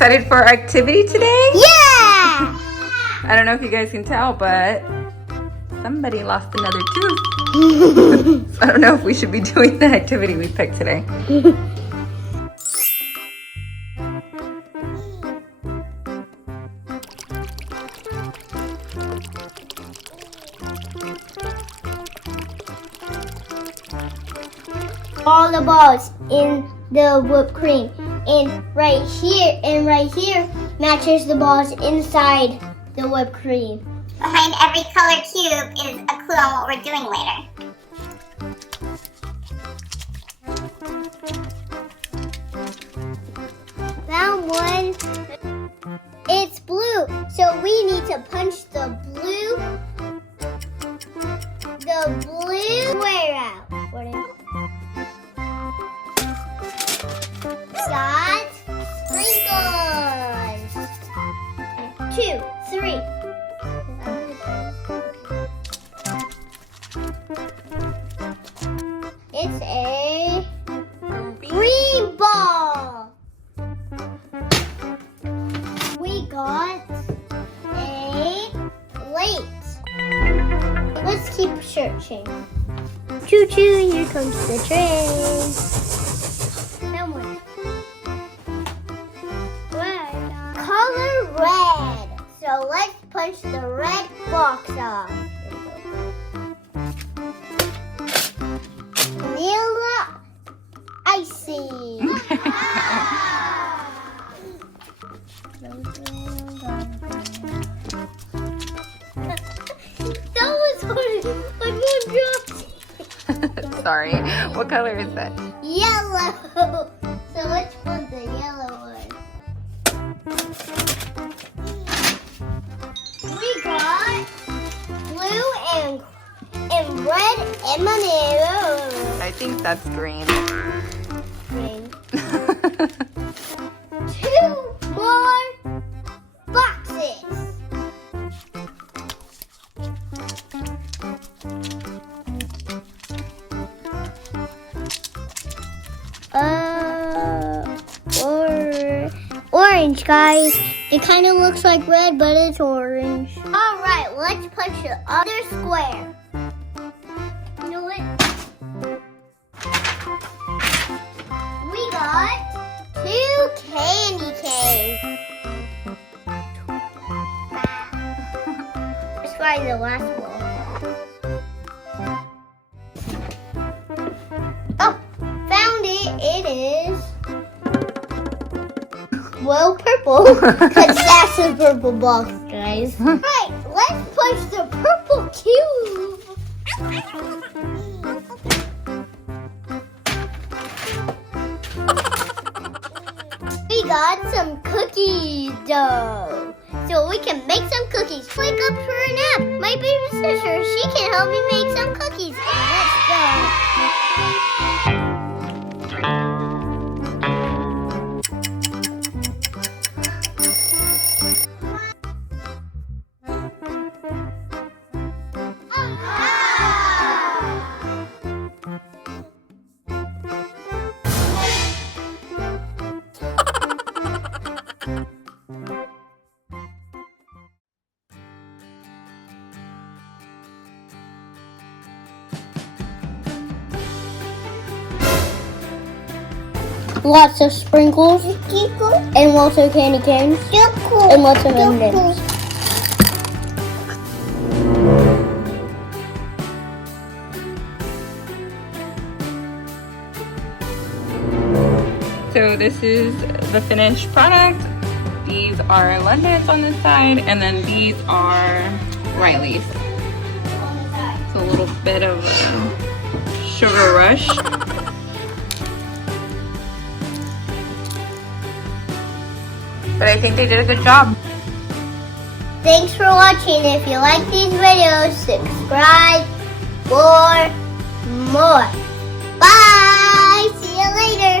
excited for our activity today? Yeah! I don't know if you guys can tell, but somebody lost another tooth. So I don't know if we should be doing the activity we picked today. All the balls in the whipped cream, and right here matches the balls inside the whipped cream. Behind every color cube is a clue on what we're doing later. Found one. It's blue, so we need to punch the blue square out. Got sprinkles. 2, 3. It's a green ball. We got a plate. Let's keep searching. Choo choo, here comes the train. Someone. Color red. So let's punch the red box off. Vanilla icing. That was hard. I dropped. Sorry. What color is that? Yellow. So let's put the yellow one. We got blue and red M&M's. I think that's green. Green. 2 more boxes. Orange, guys. It kind of looks like red, but it's orange. All right, let's punch the other square. You know what? We got 2 candy canes. Let's find the last one. Oh, found it. It is, well, purple. Because that's a purple box, guys. Right, let's push the purple cube. We got some cookie dough. So we can make some cookies. Wake up for a nap. My baby sister, she can help me make some cookies. Let's go. Lots of sprinkles and lots of candy canes and lots of M&Ms. So this is the finished product. These are London's on this side, and then these are Riley's. It's a little bit of a sugar rush. But I think they did a good job. Thanks for watching. If you like these videos, subscribe for more. Bye! See you later.